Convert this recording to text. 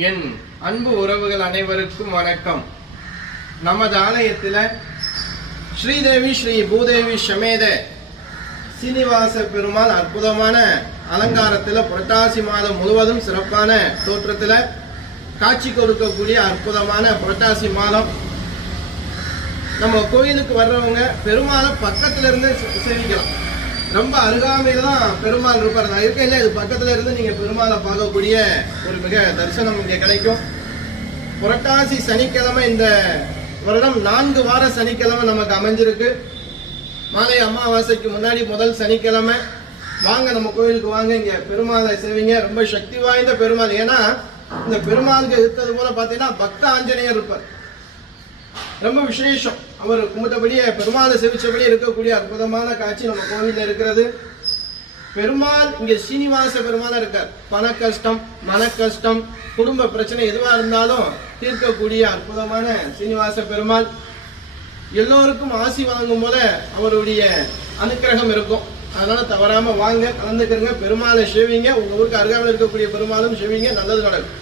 என் அன்பு உறவுகள் அனைவருக்கும் வணக்கம். நமது ஆலயத்தில் ஸ்ரீதேவி ஸ்ரீ பூதேவி சமேத சீனிவாச பெருமாள் அற்புதமான அலங்காரத்தில் புரட்டாசி மாதம் முழுவதும் சிறப்பான தோற்றத்தில் காட்சி கொடுக்கக்கூடிய அற்புதமான புரட்டாசி மாதம். நம்ம கோயிலுக்கு வர்றவங்க பெருமாளை பக்கத்துல இருந்து சேவிக்கலாம். ரொம்ப அருகாமையில தான் பெருமாள் இருப்பார். நான் இருக்கேன் இல்லை, இது பக்கத்துல இருந்து நீங்க பெருமாளை பார்க்கக்கூடிய ஒரு மிக தரிசனம் இங்கே கிடைக்கும். புரட்டாசி சனிக்கிழமை இந்த வருடம் 4 வார சனிக்கிழமை நமக்கு அமைஞ்சிருக்கு. மாலை அமாவாசைக்கு முன்னாடி முதல் சனிக்கிழமை. வாங்க நம்ம கோயிலுக்கு வாங்க, இங்க பெருமாளை சேவிங்க. ரொம்ப சக்தி வாய்ந்த பெருமாள். ஏன்னா இந்த பெருமாளுக்கு இருக்கிறது போல பார்த்தீங்கன்னா பக்த ஆஞ்சநேயர் இருப்பார். ரொம்ப விசேஷம். அவர் கும்பிட்டபடியே பெருமாளை செவிச்சபடியே இருக்கக்கூடிய அற்புதமான காட்சி நம்ம கோவிலில் இருக்கிறது. பெருமாள் இங்க சீனிவாச பெருமாளா இருக்கார். பண கஷ்டம், மன கஷ்டம், குடும்ப பிரச்சனை எதுவா இருந்தாலும் தீர்க்கக்கூடிய அற்புதமான சீனிவாச பெருமாள். எல்லோருக்கும் ஆசி வழங்கும் போல அவருடைய அனுக்கிரகம் இருக்கும். அதனால தவறாம வாங்க, கலந்துக்கிறங்க, பெருமாளை சேவிங்க. உங்க ஊருக்கு அருகாமையில் இருக்கக்கூடிய பெருமாளும் சேவிங்க, நல்லது நடக்கும்.